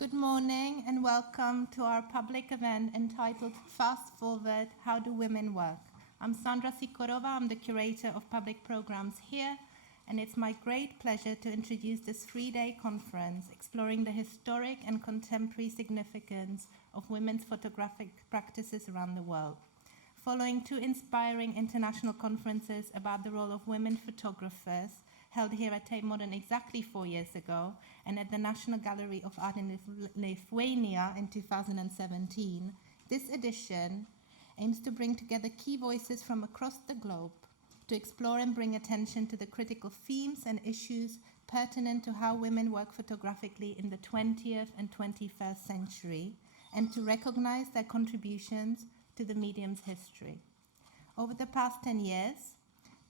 Good morning and welcome to our public event entitled Fast Forward, How Do Women Work? I'm Sandra Sikorova, I'm the curator of public programs here, and it's my great pleasure to introduce this three-day conference exploring the historic and contemporary significance of women's photographic practices around the world. Following two inspiring international conferences about the role of women photographers held here at Tate Modern exactly 4 years ago, and at the National Gallery of Art in Lithuania in 2017, this edition aims to bring together key voices from across the globe to explore and bring attention to the critical themes and issues pertinent to how women work photographically in the 20th and 21st century, and to recognize their contributions to the medium's history. Over the past 10 years,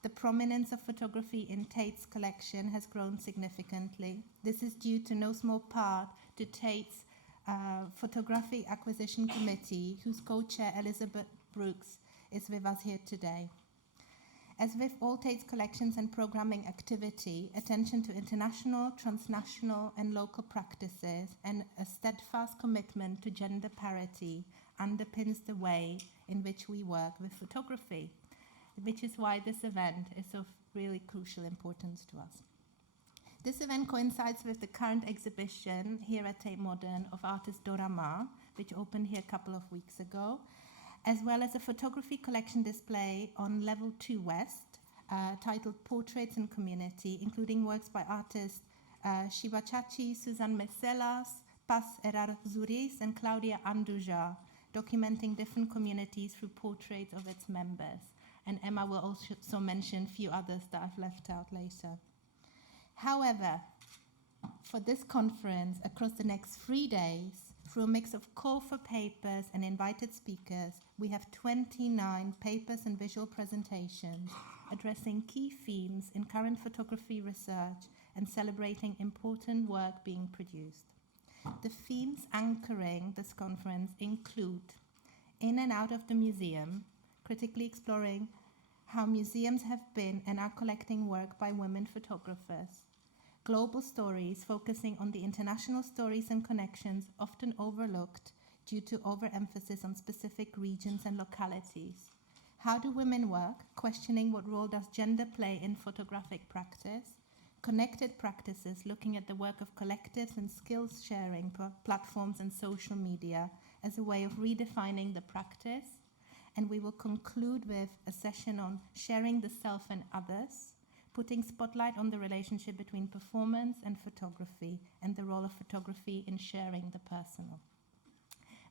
the prominence of photography in Tate's collection has grown significantly. This is due to no small part to Tate's Photography Acquisition Committee, whose co-chair Elizabeth Brooks is with us here today. As with all Tate's collections and programming activity, attention to international, transnational, and local practices and a steadfast commitment to gender parity underpins the way in which we work with photography, which is why this event is of really crucial importance to us. This event coincides with the current exhibition here at Tate Modern of artist Dora Ma, which opened here a couple of weeks ago, as well as a photography collection display on Level 2 West, titled Portraits and Community, including works by artists Shiva Chachi, Susan Meselas, Paz Erar Zuris, and Claudia Andujar, documenting different communities through portraits of its members. And Emma will also mention a few others that I've left out later. However, for this conference, across the next 3 days, through a mix of call for papers and invited speakers, we have 29 papers and visual presentations addressing key themes in current photography research and celebrating important work being produced. The themes anchoring this conference include In and Out of the Museum, critically exploring how museums have been and are collecting work by women photographers. Global Stories, focusing on the international stories and connections often overlooked due to overemphasis on specific regions and localities. How Do Women Work, questioning what role does gender play in photographic practice. Connected Practices, looking at the work of collectives and skills sharing platforms and social media as a way of redefining the practice. And we will conclude with a session on sharing the self and others, putting spotlight on the relationship between performance and photography and the role of photography in sharing the personal.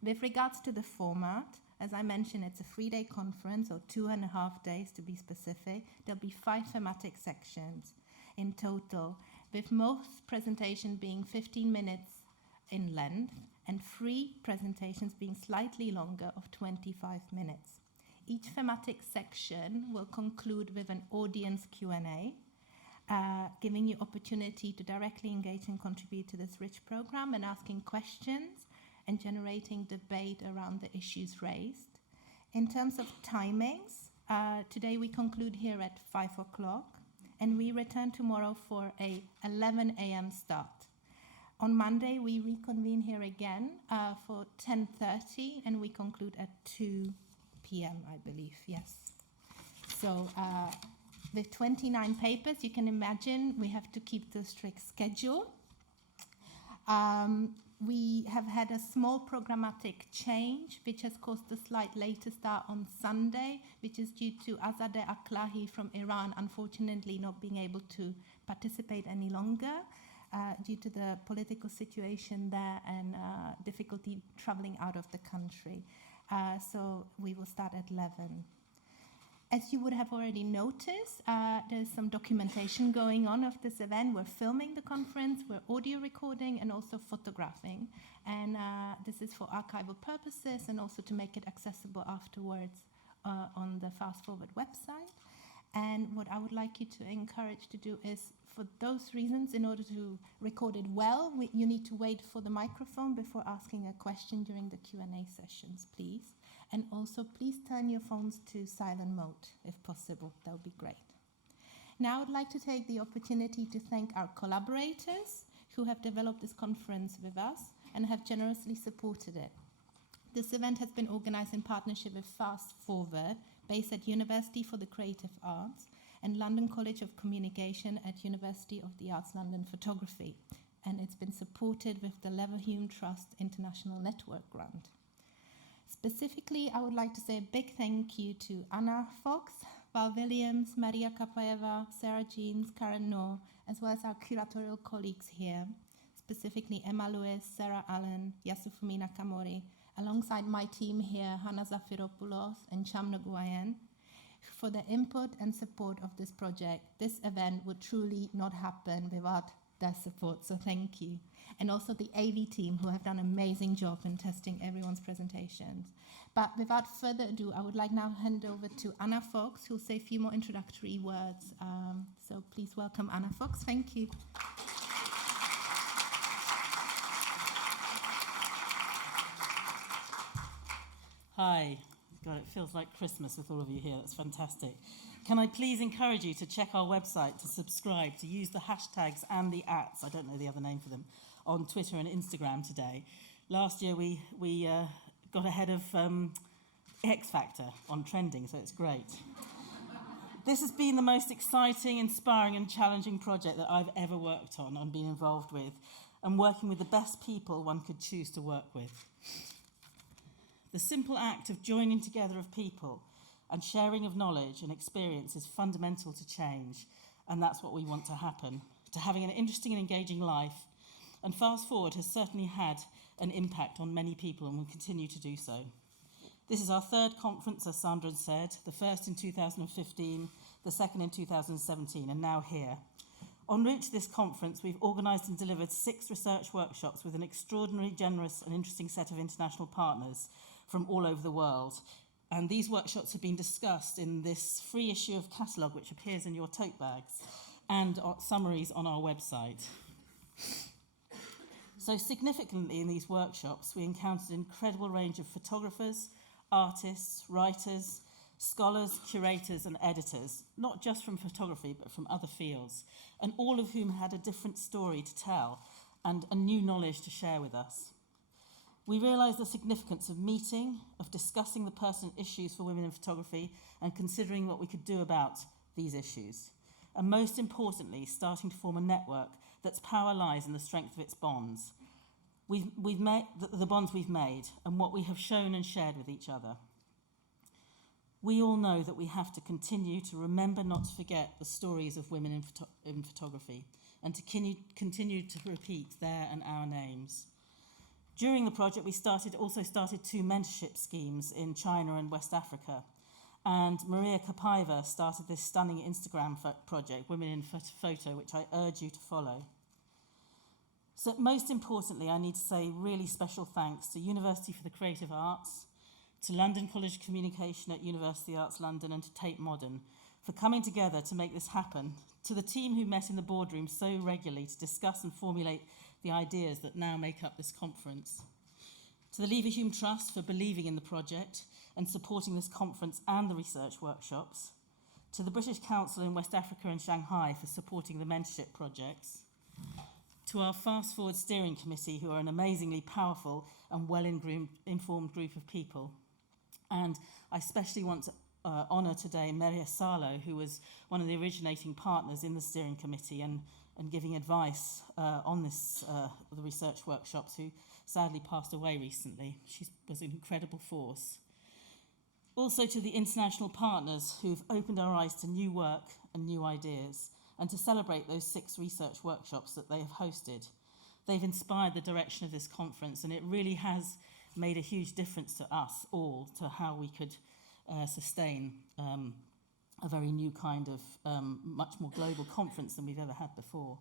With regards to the format, as I mentioned, it's a 3-day conference, or 2.5 days to be specific. There'll be 5 thematic sections in total, with most presentations being 15 minutes in length, and 3 presentations being slightly longer of 25 minutes. Each thematic section will conclude with an audience Q&A, giving you opportunity to directly engage and contribute to this rich program and asking questions and generating debate around the issues raised. In terms of timings, today we conclude here at 5 o'clock, and we return tomorrow for a 11 a.m. start. On Monday, we reconvene here again for 10:30, and we conclude at 2 p.m., I believe, yes. So with 29 papers, you can imagine we have to keep the strict schedule. We have had a small programmatic change, which has caused a slight later start on Sunday, which is due to Azadeh Aklahi from Iran, unfortunately not being able to participate any longer. Due to the political situation there and difficulty traveling out of the country. So we will start at 11. As you would have already noticed, there's some documentation going on of this event. We're filming the conference, we're audio recording and also photographing. And this is for archival purposes and also to make it accessible afterwards on the Fast Forward website. And what I would like you to encourage to do is, for those reasons, in order to record it well, you need to wait for the microphone before asking a question during the Q&A sessions, please. And also, please turn your phones to silent mode, if possible. That would be great. Now, I would like to take the opportunity to thank our collaborators who have developed this conference with us. and have generously supported it. This event has been organised in partnership with Fast Forward, based at University for the Creative Arts, and London College of Communication at University of the Arts London Photography, and it's been supported with the Leverhulme Trust International Network Grant. Specifically, I would like to say a big thank you to Anna Fox, Val Williams, Maria Kapaeva, Sarah Jeans, Karen Noor, as well as our curatorial colleagues here, specifically Emma Lewis, Sarah Allen, Yasufumi Nakamori, alongside my team here, Hanna Zafiropoulos and Cham Nguyen, for the input and support of this project. This event would truly not happen without their support, so thank you. And also the AV team, who have done an amazing job in testing everyone's presentations. But without further ado, I would like now to hand over to Anna Fox, who will say a few more introductory words. So please welcome Anna Fox. Thank you. Hi. God, it feels like Christmas with all of you here. That's fantastic. Can I please encourage you to check our website, to subscribe, to use the hashtags and the @, I don't know the other name for them, on Twitter and Instagram today. Last year we got ahead of X Factor on trending, so it's great. This has been the most exciting, inspiring and challenging project that I've ever worked on and been involved with, and working with the best people one could choose to work with. The simple act of joining together of people and sharing of knowledge and experience is fundamental to change, and that's what we want to happen, to having an interesting and engaging life. And Fast Forward has certainly had an impact on many people and will continue to do so. This is our third conference, as Sandra said, the first in 2015, the second in 2017, and now here. En route to this conference, we've organised and delivered 6 research workshops with an extraordinary, generous and interesting set of international partners from all over the world. And these workshops have been discussed in this free issue of catalogue, which appears in your tote bags, and summaries on our website. So significantly in these workshops, we encountered an incredible range of photographers, artists, writers, scholars, curators and editors, not just from photography, but from other fields, and all of whom had a different story to tell and a new knowledge to share with us. We realised the significance of meeting, of discussing the pertinent issues for women in photography and considering what we could do about these issues. And most importantly, starting to form a network that's power lies in the strength of its bonds. We've made the bonds we've made and what we have shown and shared with each other. We all know that we have to continue to remember not to forget the stories of women in photography and to continue to repeat their and our names. During the project, we also started 2 mentorship schemes in China and West Africa. And Maria Kapaeva started this stunning Instagram project, Women in Photo, which I urge you to follow. So most importantly, I need to say really special thanks to University for the Creative Arts, to London College of Communication at University Arts London and to Tate Modern for coming together to make this happen, to the team who met in the boardroom so regularly to discuss and formulate the ideas that now make up this conference, to the Leverhulme Trust for believing in the project and supporting this conference and the research workshops, to the British Council in West Africa and Shanghai for supporting the mentorship projects, to our Fast Forward Steering Committee, who are an amazingly powerful and well-informed group of people. And I especially want to honour today Maria Salo, who was one of the originating partners in the steering committee and giving advice on this, the research workshops, who sadly passed away recently. She was an incredible force. Also to the international partners who've opened our eyes to new work and new ideas, and to celebrate those 6 research workshops that they have hosted. They've inspired the direction of this conference, and it really has made a huge difference to us all, to how we could sustain a very new kind of much more global conference than we've ever had before.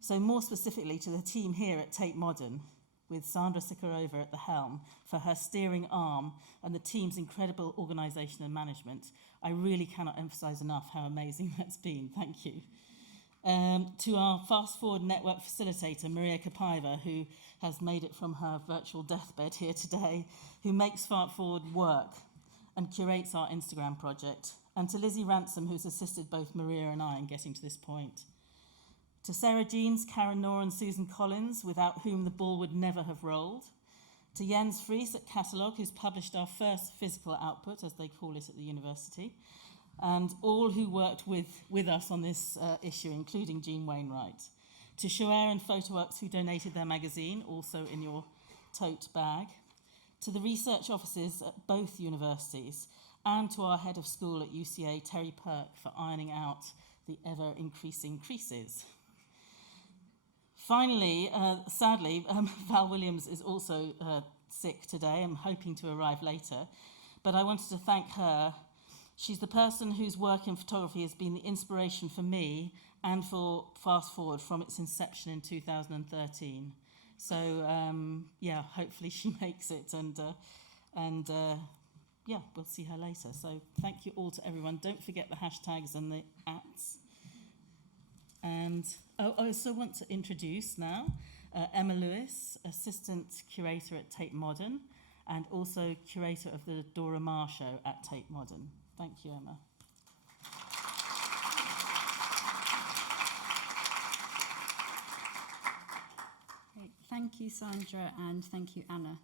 So more specifically to the team here at Tate Modern, with Sandra Sikharova at the helm for her steering arm and the team's incredible organisation and management, I really cannot emphasise enough how amazing that's been. Thank you. To our Fast Forward Network facilitator, Maria Kapaeva, who has made it from her virtual deathbed here today, who makes Fast Forward work and curates our Instagram project. And to Lizzie Ransom, who's assisted both Maria and I in getting to this point. To Sarah Jeans, Karen Noor and Susan Collins, without whom the ball would never have rolled. To Jens Fries at Catalogue, who's published our first physical output, as they call it at the university, and all who worked with us on this issue, including Jean Wainwright. To Shoair and Photoworks, who donated their magazine, also in your tote bag. To the research offices at both universities, and to our head of school at UCA, Terry Perk, for ironing out the ever-increasing creases. Finally, sadly, Val Williams is also sick today. I'm hoping to arrive later. But I wanted to thank her. She's the person whose work in photography has been the inspiration for me and for Fast Forward from its inception in 2013. So, yeah, hopefully she makes it. And yeah, we'll see her later. So thank you all to everyone. Don't forget the hashtags and the @s. And I also want to introduce now Emma Lewis, Assistant Curator at Tate Modern, and also Curator of the Dora Maar Show at Tate Modern. Thank you, Emma. Great. Thank you, Sandra, and thank you, Anna.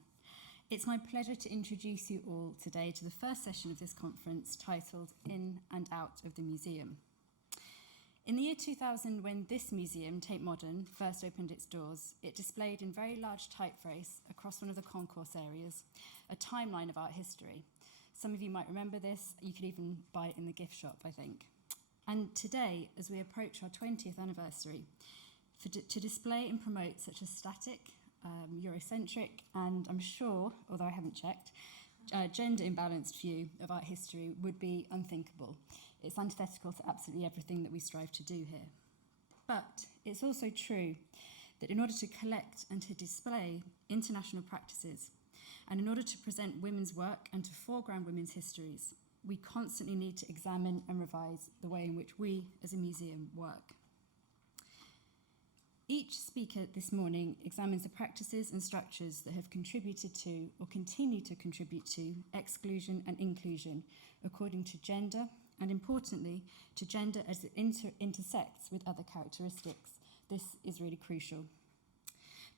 It's my pleasure to introduce you all today to the first session of this conference titled In and Out of the Museum. In the year 2000, when this museum, Tate Modern, first opened its doors, it displayed in very large typeface across one of the concourse areas a timeline of art history. Some of you might remember this. You could even buy it in the gift shop, I think. And today, as we approach our 20th anniversary, to display and promote such a static, Eurocentric, and I'm sure, although I haven't checked, gender imbalanced view of art history would be unthinkable. It's antithetical to absolutely everything that we strive to do here. But it's also true that in order to collect and to display international practices, and in order to present women's work and to foreground women's histories, we constantly need to examine and revise the way in which we as a museum work. Each speaker this morning examines the practices and structures that have contributed to or continue to contribute to exclusion and inclusion according to gender, and importantly, to gender as it intersects with other characteristics. This is really crucial.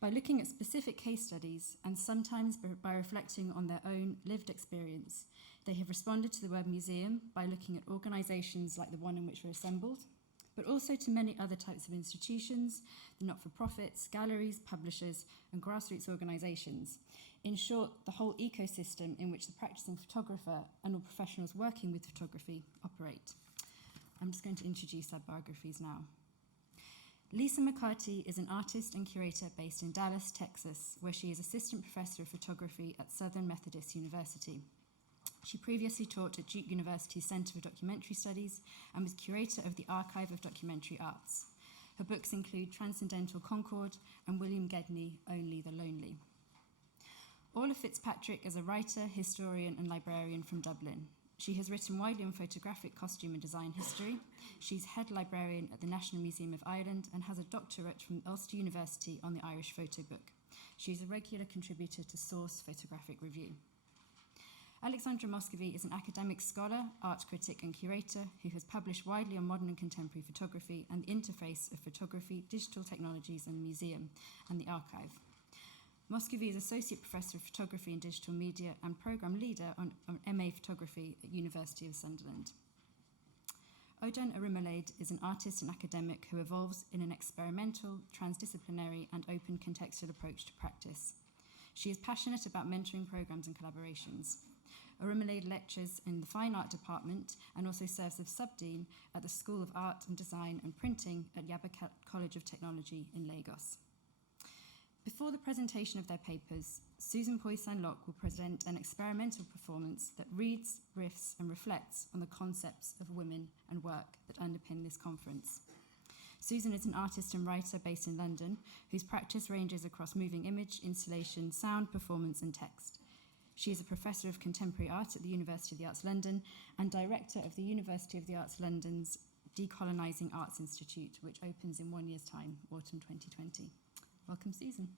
By looking at specific case studies, and sometimes by reflecting on their own lived experience, they have responded to the word museum by looking at organisations like the one in which we're assembled, but also to many other types of institutions, the not-for-profits, galleries, publishers, and grassroots organisations. In short, the whole ecosystem in which the practicing photographer and all professionals working with photography operate. I'm just going to introduce our biographies now. Lisa McCarty is an artist and curator based in Dallas, Texas, where she is assistant professor of photography at Southern Methodist University. She previously taught at Duke University's Center for Documentary Studies and was curator of the Archive of Documentary Arts. Her books include Transcendental Concord and William Gedney, Only the Lonely. Orla Fitzpatrick is a writer, historian, and librarian from Dublin. She has written widely on photographic costume and design history. She's head librarian at the National Museum of Ireland and has a doctorate from Ulster University on the Irish Photo Book. She's a regular contributor to Source Photographic Review. Alexandra Moscovy is an academic scholar, art critic and curator who has published widely on modern and contemporary photography and the interface of photography, digital technologies and the museum and the archive. Moscovy is Associate Professor of Photography and Digital Media and Programme Leader on MA Photography at University of Sunderland. Oden Arimalaid is an artist and academic who evolves in an experimental, transdisciplinary and open contextual approach to practice. She is passionate about mentoring programmes and collaborations. Arimalaid lectures in the Fine Art Department and also serves as sub-dean at the School of Art and Design and Printing at Yaba College of Technology in Lagos. Before the presentation of their papers, Susan Poisson-Locke will present an experimental performance that reads, riffs and reflects on the concepts of women and work that underpin this conference. Susan is an artist and writer based in London whose practice ranges across moving image, installation, sound, performance and text. She is a professor of contemporary art at the University of the Arts London and director of the University of the Arts London's Decolonising Arts Institute, which opens in 1 year's time, autumn 2020. Welcome, Susan.